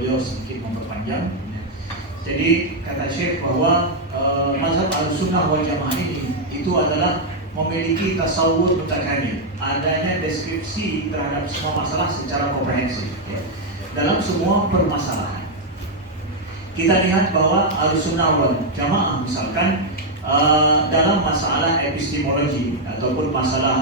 beliau sedikit memperpanjang. Jadi kata Syekh bahwa mazhab Ahlussunnah wal Jamaah ini itu adalah memiliki tasawur mutakamil, adanya deskripsi terhadap semua masalah secara komprehensif ya, dalam semua permasalahan. Kita lihat bahwa Ahlussunnah wal Jamaah misalkan dalam masalah epistemologi ataupun masalah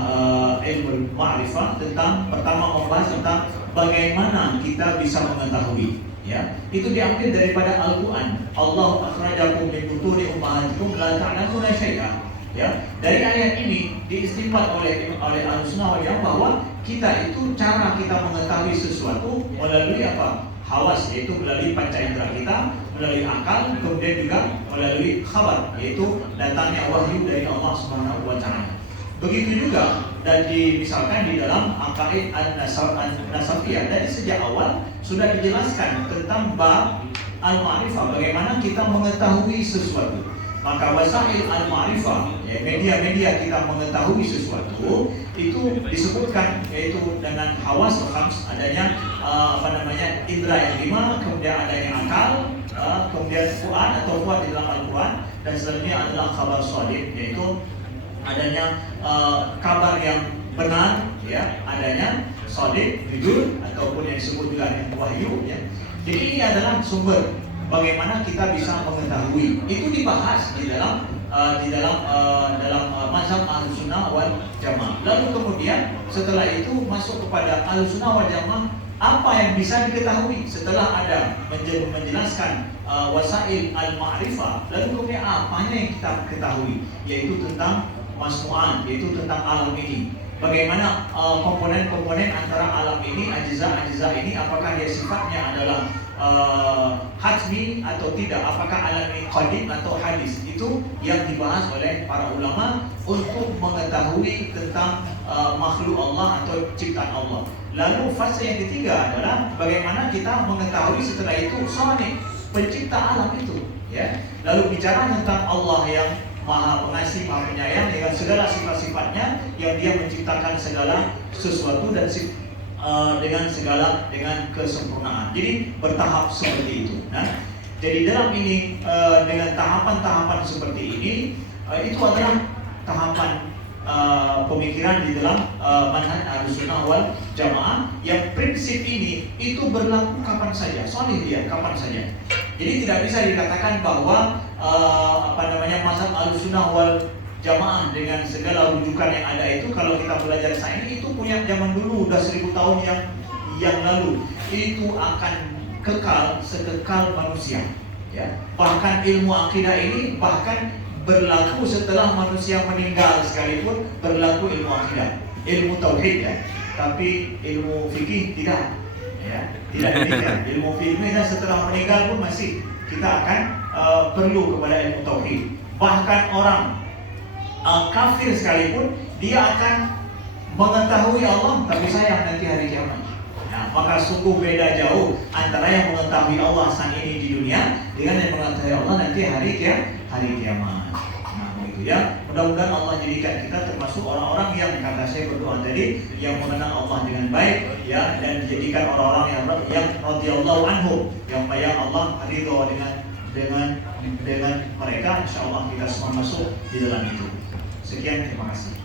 ilmu ma'rifah, tentang pertama membahas tentang bagaimana kita bisa mengetahui ya, itu diambil daripada Al-Quran. Allah akhrajakum min butuni ummahatikum la ta'lamuna syai'a ya. Dari ayat ini diistinbat oleh Ahlussunnah wal Jamaah bahwa kita itu cara kita mengetahui sesuatu melalui apa? Hawas, yaitu melalui panca indera kita, melalui akal, kemudian juga melalui khabar, yaitu datangnya wahyu dari Allah Subhanahu wa Ta'ala. Begitu juga dan misalkan di dalam Aqaid An-Nasafiyah, dari sejak awal sudah dijelaskan tentang bab al-ma'rifah, bagaimana kita mengetahui sesuatu. Maka wasail al-ma'rifah, ya, media-media kita mengetahui sesuatu itu disebutkan yaitu dengan hawas khams, adanya indera yang 5, kemudian adanya akal, kemudian fuad atau fuad di dalam Al-Quran, dan selanjutnya adalah kabar shadiq, yaitu adanya kabar yang benar ya, adanya shadiq, jujur, ataupun yang disebut juga yang wahyu ya. Jadi ini adalah sumber bagaimana kita bisa mengetahui. Itu dibahas di dalam mazhab Ahlussunnah wal Jamaah. Lalu kemudian setelah itu masuk kepada Ahlussunnah wal Jamaah, apa yang bisa diketahui setelah ada menjelaskan wasail al-ma'rifah. Lalu kemudian apanya yang kita ketahui, yaitu tentang masnu'an, yaitu tentang alam ini. Bagaimana komponen-komponen antara alam ini, ajza-ajza ini, apakah dia sifatnya adalah hajmi atau tidak, apakah alam ini qadim atau hadis. Itu yang dibahas oleh para ulama untuk mengetahui tentang makhluk Allah atau ciptaan Allah. Lalu fase yang ketiga adalah bagaimana kita mengetahui setelah itu sonic, pencipta alam itu ya. Lalu bicara tentang Allah yang Maha Pengasih, Maha Penyayang dengan segala sifat-sifatnya, yang Dia menciptakan segala sesuatu dan dengan kesempurnaan. Jadi bertahap seperti itu. Nah, jadi dalam ini dengan tahapan-tahapan seperti ini, itu adalah tahapan pemikiran di dalam manhaj Ahlussunnah wal Jamaah, yang prinsip ini itu berlaku kapan saja, soalnya dia kapan saja. Jadi tidak bisa dikatakan bahwa mazhab Ahlussunnah wal Jamaah dengan segala rujukan yang ada itu, kalau kita belajar sains itu punya zaman dulu, udah 1000 tahun yang lalu, itu akan kekal sekekal manusia ya. Bahkan ilmu akidah ini bahkan berlaku setelah manusia meninggal sekalipun, berlaku ilmu akidah, ilmu tauhid ya. Tapi ilmu fikih tidak ya, tidak demikian. Ilmu fikih setelah meninggal pun masih kita akan perlu kepada ilmu tauhid. Bahkan orang kafir sekalipun dia akan mengetahui Allah, tapi sayang nanti hari kiamat. Nah, maka sungguh beda jauh antara yang mengetahui Allah saat ini di dunia dengan yang mengetahui Allah nanti hari kiamat. Nah, begitu ya. Mudah-mudahan Allah jadikan kita termasuk orang-orang yang kata saya berdoa tadi, yang mengenal Allah dengan baik ya, dan dijadikan orang-orang yang radhiyallahu anhum, yang Allah ridho dengan mereka. Insyaallah kita semua masuk di dalam itu. Sekian, terima kasih.